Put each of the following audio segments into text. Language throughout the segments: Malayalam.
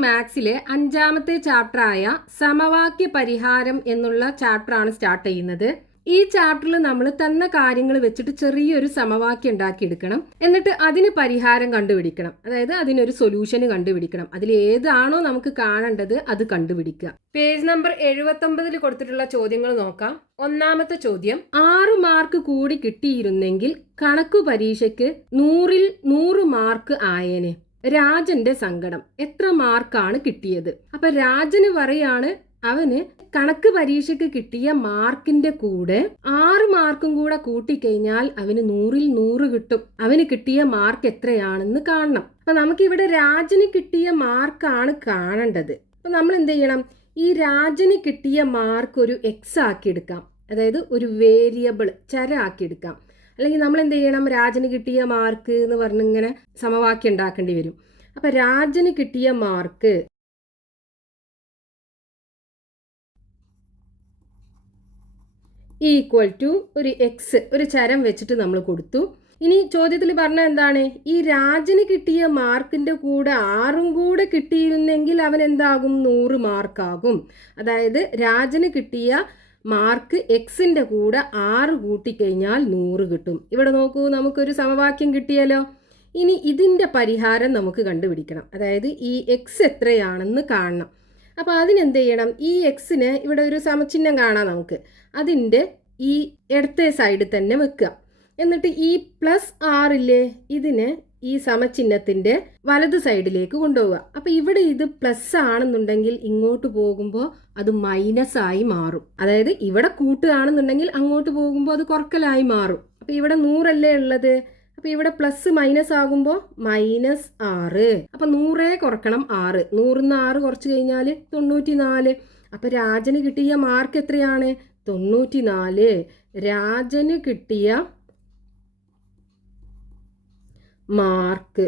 മാത്സിലെ അഞ്ചാമത്തെ ചാപ്റ്ററായ സമവാക്യ പരിഹാരം എന്നുള്ള ചാപ്റ്ററാണ് സ്റ്റാർട്ട് ചെയ്യുന്നത്. ഈ ചാപ്റ്ററിൽ നമ്മൾ തന്ന കാര്യങ്ങൾ വെച്ചിട്ട് ചെറിയൊരു സമവാക്യം ഉണ്ടാക്കിയെടുക്കണം. എന്നിട്ട് അതിന് പരിഹാരം കണ്ടുപിടിക്കണം. അതായത് അതിനൊരു സൊല്യൂഷന് കണ്ടുപിടിക്കണം. അതിൽ ഏതാണോ നമുക്ക് കാണേണ്ടത് അത് കണ്ടുപിടിക്കുക. പേജ് നമ്പർ എഴുപത്തൊമ്പതിൽ കൊടുത്തിട്ടുള്ള ചോദ്യങ്ങൾ നോക്കാം. ഒന്നാമത്തെ ചോദ്യം ആറ് മാർക്ക് കൂടി കിട്ടിയിരുന്നെങ്കിൽ കണക്കു പരീക്ഷയ്ക്ക് നൂറിൽ നൂറ് മാർക്ക് ആയേനെ. രാജന്റെ സങ്കടം. എത്ര മാർക്കാണ് കിട്ടിയത്? അപ്പൊ രാജന് പറയാണ് അവന് കണക്ക് പരീക്ഷയ്ക്ക് കിട്ടിയ മാർക്കിന്റെ കൂടെ ആറ് മാർക്കും കൂടെ കൂട്ടിക്കഴിഞ്ഞാൽ അവന് നൂറിൽ നൂറ് കിട്ടും. അവന് കിട്ടിയ മാർക്ക് എത്രയാണെന്ന് കാണണം. അപ്പൊ നമുക്കിവിടെ രാജന് കിട്ടിയ മാർക്കാണ് കാണേണ്ടത്. അപ്പൊ നമ്മൾ എന്ത് ചെയ്യണം ഈ രാജന് കിട്ടിയ മാർക്ക് ഒരു എക്സ് ആക്കി എടുക്കാം. അതായത് ഒരു വേരിയബിൾ ചര ആക്കി എടുക്കാം. അല്ലെങ്കിൽ നമ്മൾ എന്ത് ചെയ്യണം രാജന് കിട്ടിയ മാർക്ക് എന്ന് പറഞ്ഞിങ്ങനെ സമവാക്യം ഉണ്ടാക്കേണ്ടി വരും. അപ്പൊ രാജന് കിട്ടിയ മാർക്ക് ഈക്വൽ ടു ഒരു എക്സ് ഒരു ചരം വെച്ചിട്ട് നമ്മൾ കൊടുത്തു. ഇനി ചോദ്യത്തിൽ പറഞ്ഞ എന്താണ്? ഈ രാജന് കിട്ടിയ മാർക്കിന്റെ കൂടെ ആറും കൂടെ കിട്ടിയിരുന്നെങ്കിൽ അവൻ എന്താകും? നൂറ് മാർക്കാകും. അതായത് രാജന് കിട്ടിയ മാർക്ക് എക്സിന്റെ കൂടെ ആറ് കൂട്ടിക്കഴിഞ്ഞാൽ നൂറ് കിട്ടും. ഇവിടെ നോക്കൂ നമുക്കൊരു സമവാക്യം കിട്ടിയല്ലോ. ഇനി ഇതിന്റെ പരിഹാരം നമുക്ക് കണ്ടുപിടിക്കണം. അതായത് ഈ എക്സ് എത്രയാണെന്ന് കാണണം. അപ്പോൾ അതിനെന്ത് ചെയ്യണം? ഈ എക്സിന് ഇവിടെ ഒരു സമചിഹ്നം കാണാം നമുക്ക്. അതിന്റെ ഈ ഇടത്തെ സൈഡിൽ തന്നെ വെക്കുക. എന്നിട്ട് ഈ പ്ലസ് ആറില്ലേ ഇതിന് ഈ സമചിഹ്നത്തിന്റെ വലത് സൈഡിലേക്ക് കൊണ്ടുപോവുക. അപ്പോൾ ഇവിടെ ഇത് പ്ലസ് ആണെന്നുണ്ടെങ്കിൽ ഇങ്ങോട്ട് പോകുമ്പോൾ അത് മൈനസ് ആയി മാറും. അതായത് ഇവിടെ കൂട്ടുകയാണെന്നുണ്ടെങ്കിൽ അങ്ങോട്ട് പോകുമ്പോൾ അത് കുറക്കലായി മാറും. അപ്പോൾ ഇവിടെ നൂറല്ലേ ഉള്ളത്? അപ്പോൾ ഇവിടെ പ്ലസ് മൈനസ് ആകുമ്പോൾ മൈനസ് ആറ്. അപ്പോൾ നൂറേ കുറക്കണം ആറ്. നൂറിന്ന് ആറ് കുറച്ച് കഴിഞ്ഞാൽ തൊണ്ണൂറ്റി നാല് അപ്പോൾ രാജന് കിട്ടിയ മാർക്ക് എത്രയാണ്? തൊണ്ണൂറ്റി നാല് രാജന് കിട്ടിയ മാർക്ക്.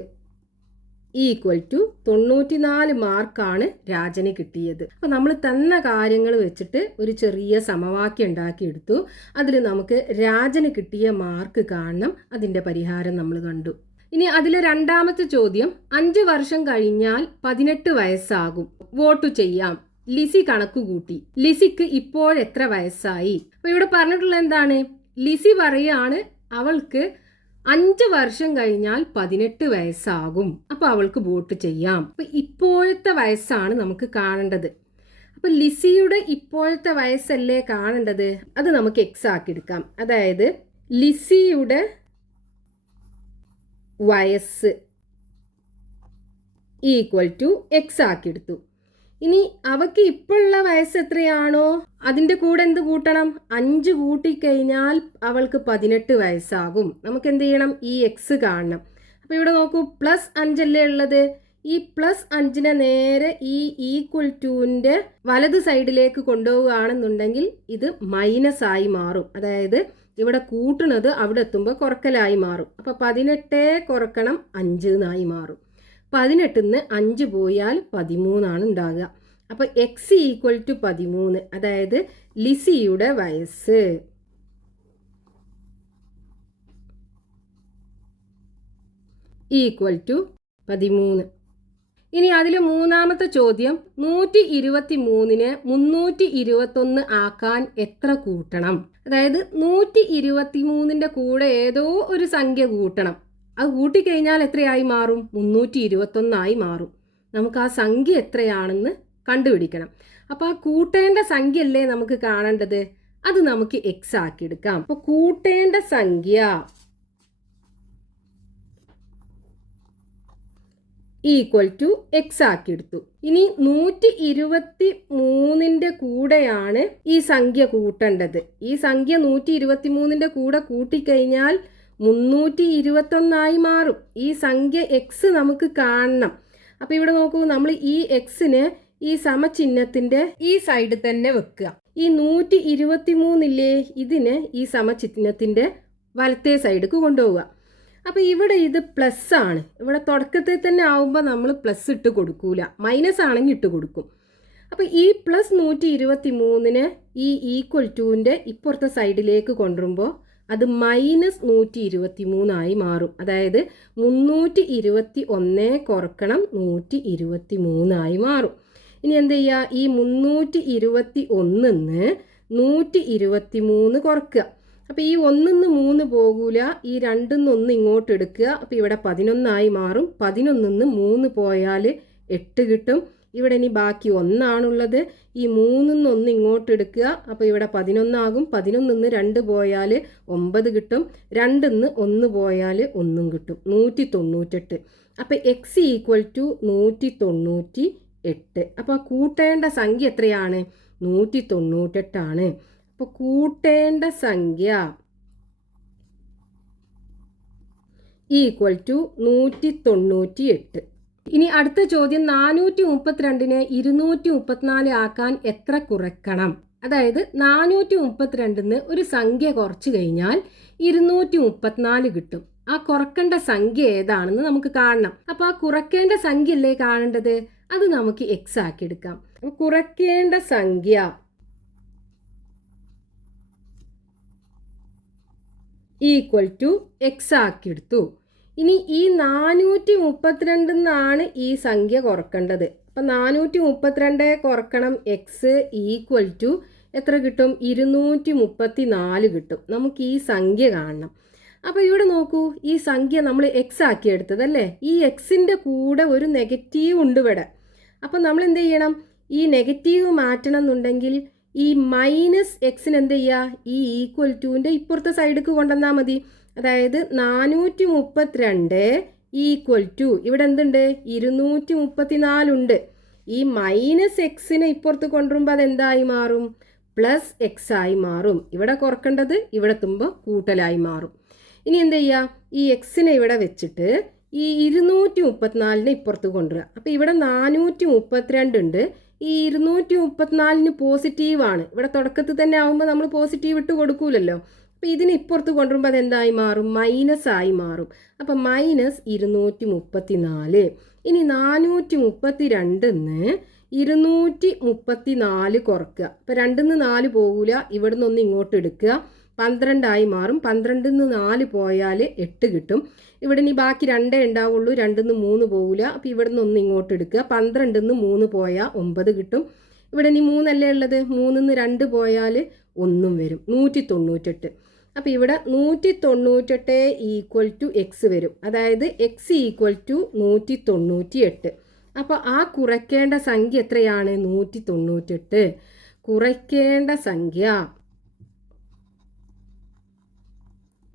ഈക്വൽ ടു തൊണ്ണൂറ്റിനാല് മാർക്കാണ് രാജന് കിട്ടിയത്. അപ്പോൾ നമ്മൾ തന്ന കാര്യങ്ങൾ വെച്ചിട്ട് ഒരു ചെറിയ സമവാക്യം ഉണ്ടാക്കിയെടുത്തു അതിൽ നമുക്ക് രാജന് കിട്ടിയ മാർക്ക് കാണണം. അതിന്റെ പരിഹാരം നമ്മൾ കണ്ടു. ഇനി അതിലെ രണ്ടാമത്തെ ചോദ്യം അഞ്ച് വർഷം കഴിഞ്ഞാൽ പതിനെട്ട് വയസ്സാകും. വോട്ട് ചെയ്യാം. ലിസി കണക്കുകൂട്ടി ലിസിക്ക് ഇപ്പോഴെത്ര വയസ്സായി? അപ്പോൾ ഇവിടെ പറഞ്ഞിട്ടുള്ള എന്താണ്? ലിസി പറയാണ് അവൾക്ക് അഞ്ച് വർഷം കഴിഞ്ഞാൽ പതിനെട്ട് വയസ്സാകും. അപ്പൊ അവൾക്ക് വോട്ട് ചെയ്യാം. അപ്പൊ ഇപ്പോഴത്തെ വയസ്സാണ് നമുക്ക് കാണേണ്ടത്. അപ്പൊ ലിസിയുടെ ഇപ്പോഴത്തെ വയസ്സല്ലേ കാണേണ്ടത്? അത് നമുക്ക് എക്സ് ആക്കി എടുക്കാം. അതായത് ലിസിയുടെ വയസ്സ് ഈക്വൽ ടു എക്സ് ആക്കി എടുത്തു. ഇനി അവക്ക് ഇപ്പോഴുള്ള വയസ്സ് എത്രയാണോ? അതിന്റെ കൂടെ എന്ത് കൂട്ടണം? അഞ്ച് കൂട്ടിക്കഴിഞ്ഞാൽ അവൾക്ക് പതിനെട്ട് വയസ്സാകും. നമുക്ക് എന്ത് ചെയ്യണം? ഈ എക്സ് കാണണം. അപ്പോൾ ഇവിടെ നോക്കൂ പ്ലസ് അഞ്ചല്ലേ ഉള്ളത്? ഈ പ്ലസ് അഞ്ചിനെ നേരെ ഈ ഈക്വൽ ടുവിന്റെ വലത് സൈഡിലേക്ക് കൊണ്ടുപോവുകയാണെന്നുണ്ടെങ്കിൽ ഇത് മൈനസ് ആയി മാറും. അതായത് ഇവിടെ കൂട്ടുന്നത് അവിടെ എത്തുമ്പോൾ കുറക്കലായി മാറും. അപ്പോൾ പതിനെട്ടേ കുറക്കണം അഞ്ച് എന്നായി മാറും. പതിനെട്ടിൽ നിന്ന് അഞ്ച് പോയാൽ പതിമൂന്നാണ് ഉണ്ടാകുക അപ്പോൾ എക്സ് ഈക്വൽ ടു പതിമൂന്ന് അതായത് ലിസിയുടെ വയസ്സ്. ഈക്വൽ ടു പതിമൂന്ന്. ഇനി അതിൽ മൂന്നാമത്തെ ചോദ്യം നൂറ്റി ഇരുപത്തി മൂന്നിന് മുന്നൂറ്റി ഇരുപത്തൊന്ന് ആക്കാൻ എത്ര കൂട്ടണം? അതായത് നൂറ്റി ഇരുപത്തി മൂന്നിന്റെ കൂടെ ഏതോ ഒരു സംഖ്യ കൂട്ടണം. അത് കൂട്ടിക്കഴിഞ്ഞാൽ എത്രയായി മാറും? മുന്നൂറ്റി ഇരുപത്തൊന്നായി മാറും. നമുക്ക് ആ സംഖ്യ എത്രയാണെന്ന് കണ്ടുപിടിക്കണം. അപ്പോൾ ആ കൂട്ടേണ്ട സംഖ്യ അല്ലേ നമുക്ക് കാണേണ്ടത്? അത് നമുക്ക് എക്സ് ആക്കി എടുക്കാം. അപ്പോൾ കൂട്ടേണ്ട സംഖ്യ ഈക്വൽ ടു എക്സ് ആക്കി എടുത്തു. ഇനി നൂറ്റി ഇരുപത്തി മൂന്നിന്റെ കൂടെയാണ് ഈ സംഖ്യ കൂട്ടേണ്ടത്. ഈ സംഖ്യ നൂറ്റി ഇരുപത്തി മൂന്നിന്റെ കൂടെ കൂട്ടിക്കഴിഞ്ഞാൽ മുന്നൂറ്റി ഇരുപത്തൊന്നായി മാറും. ഈ സംഖ്യ എക്സ് നമുക്ക് കാണണം. അപ്പോൾ ഇവിടെ നോക്കൂ നമ്മൾ ഈ എക്സിന് ഈ സമചിഹ്നത്തിന്റെ ഈ സൈഡിൽ തന്നെ വെക്കുക. ഈ നൂറ്റി ഇരുപത്തി മൂന്നില്ലേ ഇതിന് ഈ സമചിഹ്നത്തിന്റെ വലത്തേ സൈഡിക്ക് കൊണ്ടുപോവുക. അപ്പോൾ ഇവിടെ ഇത് പ്ലസ് ആണ്. ഇവിടെ തുടക്കത്തിൽ തന്നെ ആവുമ്പോൾ നമ്മൾ പ്ലസ് ഇട്ട് കൊടുക്കൂല. മൈനസ് ആണെങ്കിൽ ഇട്ട് കൊടുക്കും. അപ്പോൾ ഈ പ്ലസ് നൂറ്റി ഇരുപത്തി മൂന്നിന് ഈ ഈക്വൽ ടുവിന്റെ ഇപ്പുറത്തെ സൈഡിലേക്ക് കൊണ്ടുവരുമ്പോൾ അത് മൈനസ് നൂറ്റി ഇരുപത്തി മൂന്നായി മാറും. അതായത് മുന്നൂറ്റി ഇരുപത്തി ഒന്ന് കുറക്കണം നൂറ്റി ഇരുപത്തി മൂന്നായി മാറും. ഇനി എന്ത് ചെയ്യുക ഈ മുന്നൂറ്റി ഇരുപത്തി ഒന്നിന്ന് നൂറ്റി ഇരുപത്തി മൂന്ന് കുറക്കുക. അപ്പോൾ ഈ ഒന്നിന്ന് മൂന്ന് പോകൂല ഈ രണ്ടിന്ന് ഒന്ന് ഇങ്ങോട്ട് എടുക്കുക അപ്പോൾ ഇവിടെ പതിനൊന്നായി മാറും. പതിനൊന്നിന്ന് മൂന്ന് പോയാൽ എട്ട് കിട്ടും. ഇവിടെ ഇനി ബാക്കി ഒന്നാണുള്ളത്. ഈ മൂന്നിൽ നിന്ന് ഒന്ന് ഇങ്ങോട്ട് എടുക്കുക. അപ്പോൾ ഇവിടെ പതിനൊന്നാകും. പതിനൊന്നിൽ നിന്ന് രണ്ട് പോയാൽ ഒമ്പത് കിട്ടും. രണ്ടിൽ നിന്ന് ഒന്ന് പോയാൽ ഒന്നും കിട്ടും. നൂറ്റി തൊണ്ണൂറ്റെട്ട് അപ്പോൾ എക്സ് ഈക്വൽ ടു നൂറ്റി തൊണ്ണൂറ്റി എട്ട് അപ്പോൾ കൂട്ടേണ്ട സംഖ്യ എത്രയാണ്? നൂറ്റി തൊണ്ണൂറ്റെട്ടാണ് അപ്പോൾ കൂട്ടേണ്ട സംഖ്യ ഈക്വൽ ടു നൂറ്റി തൊണ്ണൂറ്റി എട്ട് ഇനി അടുത്ത ചോദ്യം നാനൂറ്റി മുപ്പത്തിരണ്ടിനെ ഇരുന്നൂറ്റി മുപ്പത്തിനാല് ആക്കാൻ എത്ര കുറക്കണം? അതായത് നാനൂറ്റി മുപ്പത്തിരണ്ടിന്ന് ഒരു സംഖ്യ കുറച്ചു കഴിഞ്ഞാൽ ഇരുന്നൂറ്റി മുപ്പത്തിനാല് കിട്ടും. ആ കുറക്കേണ്ട സംഖ്യ ഏതാണെന്ന് നമുക്ക് കാണണം. അപ്പോൾ ആ കുറയ്ക്കേണ്ട സംഖ്യ അല്ലേ കാണേണ്ടത്? അത് നമുക്ക് എക്സ് ആക്കി എടുക്കാം. കുറയ്ക്കേണ്ട സംഖ്യ ഈക്വൽ ടു എക്സ് ആക്കി എടുത്തു. ഇനി ഈ നാനൂറ്റി മുപ്പത്തിരണ്ടിന്നാണ് ഈ സംഖ്യ കുറക്കേണ്ടത്. അപ്പം നാനൂറ്റി മുപ്പത്തിരണ്ട് കുറക്കണം എക്സ് ഈക്വൽ ടു എത്ര കിട്ടും? ഇരുന്നൂറ്റി മുപ്പത്തി നാല് കിട്ടും. നമുക്ക് ഈ സംഖ്യ കാണണം. അപ്പോൾ ഇവിടെ നോക്കൂ ഈ സംഖ്യ നമ്മൾ എക്സ് ആക്കി എടുത്തതല്ലേ? ഈ എക്സിന്റെ കൂടെ ഒരു നെഗറ്റീവ് ഉണ്ട് ഇവിടെ. അപ്പോൾ നമ്മൾ എന്ത് ചെയ്യണം? ഈ നെഗറ്റീവ് മാറ്റണം എന്നുണ്ടെങ്കിൽ ഈ മൈനസ് എക്സിന് എന്ത് ചെയ്യുക? ഈ ഈക്വൽ ടുവിന്റെ ഇപ്പുറത്തെ സൈഡിലേക്ക് കൊണ്ടുവന്നാൽ മതി. അതായത് നാനൂറ്റി മുപ്പത്തിരണ്ട് ഈക്വൽ ടു ഇവിടെ എന്തുണ്ട്? ഇരുന്നൂറ്റി മുപ്പത്തിനാലുണ്ട് ഈ മൈനസ് എക്സിനെ ഇപ്പുറത്ത് കൊണ്ടുവരുമ്പോൾ അതെന്തായി മാറും? പ്ലസ് എക്സ് ആയി മാറും. ഇവിടെ കുറക്കേണ്ടത് ഇവിടെ എത്തുമ്പോൾ കൂട്ടലായി മാറും. ഇനി എന്ത് ചെയ്യുക ഈ എക്സിനെ ഇവിടെ വെച്ചിട്ട് ഈ ഇരുന്നൂറ്റി മുപ്പത്തിനാലിനെ ഇപ്പുറത്ത് കൊണ്ടുവരിക അപ്പോൾ ഇവിടെ നാനൂറ്റി മുപ്പത്തിരണ്ട് ഉണ്ട് ഈ ഇരുന്നൂറ്റി മുപ്പത്തിനാലിന് പോസിറ്റീവാണ് ഇവിടെ തുടക്കത്തിൽ തന്നെ ആകുമ്പോൾ നമ്മൾ പോസിറ്റീവ് ഇട്ട് കൊടുക്കൂലല്ലോ. അപ്പോൾ ഇതിന് ഇപ്പുറത്ത് കൊണ്ടുവരുമ്പോൾ അതെന്തായി മാറും? മൈനസ് ആയി മാറും. അപ്പം മൈനസ് ഇരുന്നൂറ്റി മുപ്പത്തി നാല് ഇനി നാനൂറ്റി മുപ്പത്തി രണ്ടിന്ന് ഇരുന്നൂറ്റി മുപ്പത്തി നാല് കുറക്കുക. അപ്പോൾ നിന്ന് നാല് പോകില്ല ഇവിടുന്ന് ഒന്ന് ഇങ്ങോട്ട് എടുക്കുക. പന്ത്രണ്ടായി മാറും. പന്ത്രണ്ടിൽ നിന്ന് നാല് പോയാൽ എട്ട് കിട്ടും. ഇവിടെ ഇനി ബാക്കി രണ്ടേ ഉണ്ടാവുള്ളൂ. രണ്ടിൽ നിന്ന് മൂന്ന് പോകില്ല അപ്പോൾ ഇവിടെ നിന്ന് ഒന്ന് ഇങ്ങോട്ട് എടുക്കുക. പന്ത്രണ്ടിൽ നിന്ന് മൂന്ന് പോയാൽ ഒമ്പത് കിട്ടും. ഇവിടെ ഇനി മൂന്നല്ലേ ഉള്ളത്? മൂന്നിൽ നിന്ന് രണ്ട് പോയാൽ ഒന്നും വരും. നൂറ്റി തൊണ്ണൂറ്റെട്ട് അപ്പോൾ ഇവിടെ നൂറ്റി തൊണ്ണൂറ്റെട്ട് ഈക്വൽ ടു എക്സ് വരും. അതായത് എക്സ് ഈക്വൽ ടു നൂറ്റി തൊണ്ണൂറ്റി എട്ട് അപ്പോൾ ആ കുറയ്ക്കേണ്ട സംഖ്യ എത്രയാണ്? നൂറ്റി തൊണ്ണൂറ്റെട്ട് കുറയ്ക്കേണ്ട സംഖ്യ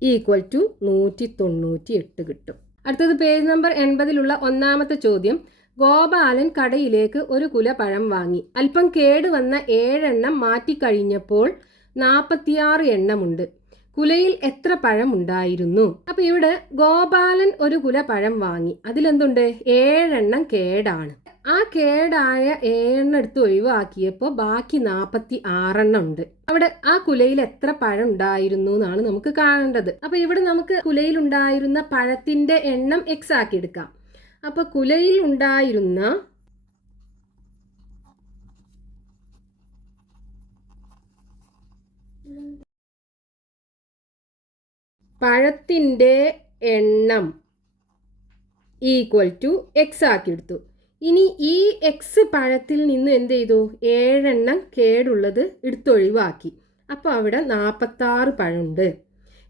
ഈക്വൽ ടു നൂറ്റി തൊണ്ണൂറ്റി എട്ട് കിട്ടും. അടുത്തത് പേജ് നമ്പർ എൺപതിലുള്ള ഒന്നാമത്തെ ചോദ്യം. ഗോപാലൻ കടയിലേക്ക് ഒരു കുല പഴം വാങ്ങി. അല്പം കേടുവന്ന ഏഴെണ്ണം മാറ്റിക്കഴിഞ്ഞപ്പോൾ നാൽപ്പത്തിയാറ് എണ്ണമുണ്ട്. കുലയിൽ എത്ര പഴം ഉണ്ടായിരുന്നു? അപ്പൊ ഇവിടെ ഗോപാലൻ ഒരു കുല പഴം വാങ്ങി. അതിലെന്തുണ്ട്? ഏഴെണ്ണം കേടാണ്. ആ കേടായ ഏഴെണ്ണം എടുത്ത് ഒഴിവാക്കിയപ്പോൾ ബാക്കി നാൽപ്പത്തി ആറെണ്ണം ഉണ്ട്. അവിടെ ആ കുലയിൽ എത്ര പഴം ഉണ്ടായിരുന്നു എന്നാണ് നമുക്ക് കാണേണ്ടത്. അപ്പൊ ഇവിടെ നമുക്ക് കുലയിൽ ഉണ്ടായിരുന്ന പഴത്തിന്റെ എണ്ണം എക്സ് ആക്കി എടുക്കാം. അപ്പൊ കുലയിൽ ഉണ്ടായിരുന്ന പഴത്തിന്റെ എണ്ണം ഈക്വൽ ടു എക്സ് ആക്കി എടുത്തു ഇനി ഈ എക്സ് പഴത്തിൽ നിന്ന് എന്ത് ചെയ്തു? ഏഴെണ്ണം കേടുള്ളത് എടുത്തൊഴിവാക്കി. അപ്പോൾ അവിടെ നാൽപ്പത്താറ് പഴമുണ്ട്.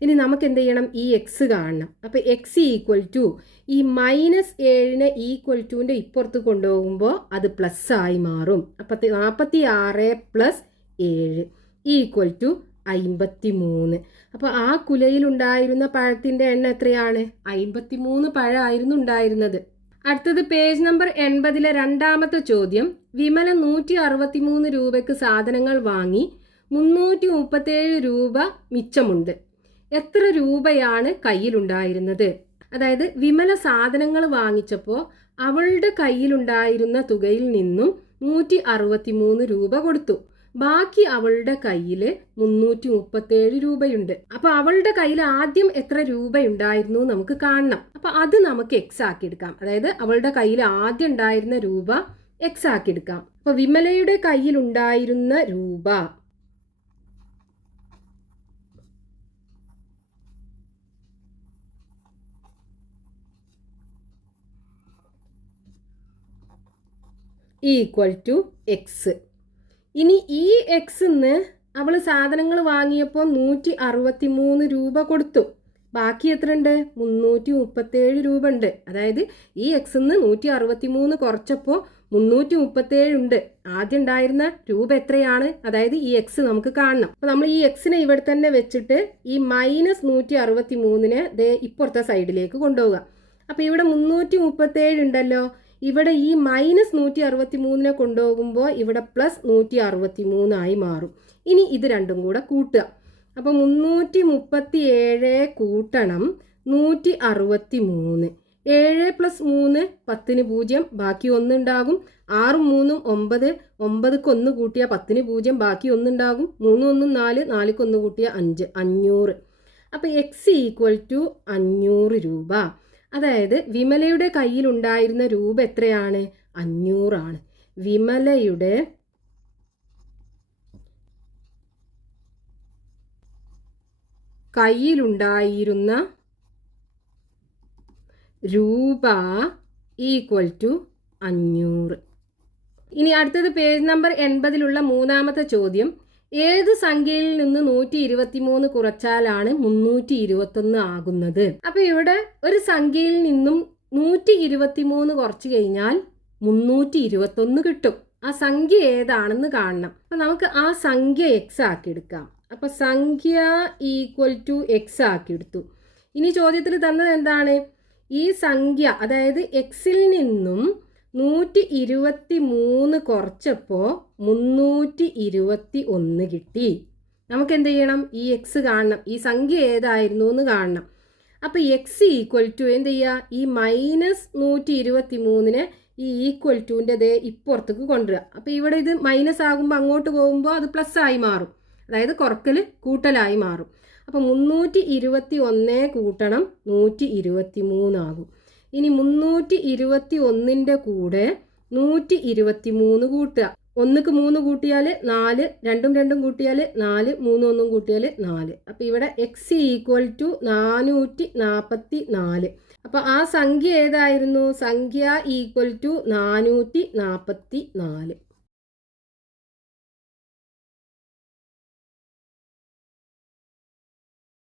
ഇനി നമുക്ക് എന്ത് ചെയ്യണം? ഈ എക്സ് കാണണം. അപ്പോൾ എക്സ് ഈക്വൽ ടു ഈ മൈനസ് ഏഴിനെ ഈക്വൽ ടുവിന്റെ ഇപ്പുറത്ത് കൊണ്ടുപോകുമ്പോൾ അത് പ്ലസ് ആയി മാറും. അപ്പം നാൽപ്പത്തി ആറ് പ്ലസ് ഏഴ് ഈക്വൽ ടു അയിമ്പത്തി മൂന്ന് അപ്പോൾ ആ കുലയിൽ ഉണ്ടായിരുന്ന പഴത്തിന്റെ എണ്ണം എത്രയാണ്? അയിമ്പത്തി മൂന്ന് പഴമായിരുന്നു ഉണ്ടായിരുന്നത്. അടുത്തത് പേജ് നമ്പർ എൺപതിലെ രണ്ടാമത്തെ ചോദ്യം. വിമല നൂറ്റി അറുപത്തി മൂന്ന് രൂപയ്ക്ക് സാധനങ്ങൾ വാങ്ങി മുന്നൂറ്റി മുപ്പത്തേഴ് രൂപ മിച്ചമുണ്ട്. എത്ര രൂപയാണ് കയ്യിലുണ്ടായിരുന്നത്? അതായത് വിമല സാധനങ്ങൾ വാങ്ങിച്ചപ്പോൾ അവളുടെ കയ്യിലുണ്ടായിരുന്ന തുകയിൽ നിന്നും നൂറ്റി അറുപത്തി മൂന്ന് രൂപ കൊടുത്തു. ബാക്കി അവളുടെ കയ്യിൽ മുന്നൂറ്റി മുപ്പത്തേഴ് രൂപയുണ്ട്. അപ്പൊ അവളുടെ കയ്യിൽ ആദ്യം എത്ര രൂപയുണ്ടായിരുന്നു നമുക്ക് കാണണം. അപ്പൊ അത് നമുക്ക് എക്സ് ആക്കി എടുക്കാം. അതായത് അവളുടെ കയ്യിൽ ആദ്യം ഉണ്ടായിരുന്ന രൂപ എക്സ് ആക്കി എടുക്കാം. അപ്പൊ വിമലയുടെ കയ്യിൽ ഉണ്ടായിരുന്ന രൂപ ഈക്വൽ ടു എക്സ് ഇനി ഈ എക്സിന്ന് അവൾ സാധനങ്ങൾ വാങ്ങിയപ്പോൾ നൂറ്റി അറുപത്തി മൂന്ന് രൂപ കൊടുത്തു. ബാക്കി എത്ര ഉണ്ട് മുന്നൂറ്റി മുപ്പത്തേഴ് രൂപ ഉണ്ട് അതായത് ഈ എക്സിന്ന് നൂറ്റി അറുപത്തി മൂന്ന് കുറച്ചപ്പോൾ മുന്നൂറ്റി മുപ്പത്തേഴ് ഉണ്ട്. ആദ്യം ഉണ്ടായിരുന്ന രൂപ എത്രയാണ്? അതായത് ഈ എക്സ് നമുക്ക് കാണണം. അപ്പോൾ നമ്മൾ ഈ എക്സിനെ ഇവിടെ തന്നെ വെച്ചിട്ട് ഈ മൈനസ് നൂറ്റി അറുപത്തി മൂന്നിനെ ദേ ഇപ്പുറത്തെ സൈഡിലേക്ക് കൊണ്ടുപോവുക. അപ്പോൾ ഇവിടെ മുന്നൂറ്റി മുപ്പത്തേഴ് ഉണ്ടല്ലോ. ഇവിടെ ഈ മൈനസ് നൂറ്റി അറുപത്തി മൂന്നിനെ കൊണ്ടുപോകുമ്പോൾ ഇവിടെ പ്ലസ് നൂറ്റി അറുപത്തി മൂന്നായി മാറും. ഇനി ഇത് രണ്ടും കൂടെ കൂട്ടുക. അപ്പോൾ മുന്നൂറ്റി മുപ്പത്തി ഏഴ് കൂട്ടണം. നൂറ്റി അറുപത്തി മൂന്ന് ഏഴ് പ്ലസ് മൂന്ന് പത്തിന് പൂജ്യം ബാക്കി ഒന്നുണ്ടാകും. ആറും മൂന്നും ഒമ്പത് ഒമ്പതിക്ക് ഒന്ന് കൂട്ടിയാൽ പത്തിന് പൂജ്യം ബാക്കി ഒന്നുണ്ടാകും. മൂന്നും ഒന്നും നാല് നാലിക്ക് ഒന്ന് കൂട്ടിയാൽ അഞ്ച് അഞ്ഞൂറ്. അപ്പോൾ എക്സ് ഈക്വൽ ടു അഞ്ഞൂറ് രൂപ. അതായത് വിമലയുടെ കയ്യിലുണ്ടായിരുന്ന രൂപ എത്രയാണ്? അഞ്ഞൂറാണ്. വിമലയുടെ കയ്യിലുണ്ടായിരുന്ന രൂപ ഈക്വൽ ടു അഞ്ഞൂറ്. ഇനി അടുത്തത് പേജ് നമ്പർ എൺപതിലുള്ള മൂന്നാമത്തെ ചോദ്യം. ഏത് സംഖ്യയിൽ നിന്ന് നൂറ്റി ഇരുപത്തി മൂന്ന് കുറച്ചാലാണ് മുന്നൂറ്റി ഇരുപത്തൊന്ന് ആകുന്നത്? അപ്പൊ ഇവിടെ ഒരു സംഖ്യയിൽ നിന്നും നൂറ്റി ഇരുപത്തി മൂന്ന് കുറച്ച് കഴിഞ്ഞാൽ മുന്നൂറ്റി ഇരുപത്തൊന്ന് കിട്ടും. ആ സംഖ്യ ഏതാണെന്ന് കാണണം. അപ്പൊ നമുക്ക് ആ സംഖ്യ എക്സ് ആക്കി എടുക്കാം. അപ്പൊ സംഖ്യ ഈക്വൽ ടു എക്സ് ആക്കി എടുത്തു. ഇനി ചോദ്യത്തിൽ തന്നത് എന്താണ്? ഈ സംഖ്യ അതായത് എക്സിൽ നിന്നും നൂറ്റി ഇരുപത്തി മൂന്ന് കുറച്ചപ്പോൾ മുന്നൂറ്റി ഇരുപത്തി ഒന്ന് കിട്ടി. നമുക്ക് എന്ത് ചെയ്യണം ഈ എക്സ് കാണണം. ഈ സംഖ്യ ഏതായിരുന്നു എന്ന് കാണണം. അപ്പോൾ എക്സ് ഈക്വൽ ടു എന്ത് ചെയ്യുക ഈ മൈനസ് നൂറ്റി ഇരുപത്തി മൂന്നിന് ഈ ഈക്വൽ ടുവിന്റെ ദേ ഇപ്പുറത്തേക്ക് കൊണ്ടുവരിക. അപ്പോൾ ഇവിടെ ഇത് മൈനസ് ആകുമ്പോൾ അങ്ങോട്ട് പോകുമ്പോൾ അത് പ്ലസ് ആയി മാറും. അതായത് കുറക്കൽ കൂട്ടലായി മാറും. അപ്പോൾ മുന്നൂറ്റി ഇരുപത്തി ഒന്ന് കൂട്ടണം. നൂറ്റി ഇരുപത്തി മൂന്നാകും ഇനി മുന്നൂറ്റി ഇരുപത്തി ഒന്നിന്റെ കൂടെ നൂറ്റി ഇരുപത്തി മൂന്ന് കൂട്ടുക. ഒന്നുക്ക് മൂന്ന് കൂട്ടിയാൽ നാല് രണ്ടും രണ്ടും കൂട്ടിയാൽ നാല് മൂന്നും ഒന്നും കൂട്ടിയാൽ നാല്. അപ്പോൾ ഇവിടെ എക്സ് ഈക്വൽ ടു നാനൂറ്റി നാൽപ്പത്തി നാല് അപ്പോൾ ആ സംഖ്യ ഏതായിരുന്നു? സംഖ്യ ഈക്വൽ ടു നാനൂറ്റി നാൽപ്പത്തി നാല്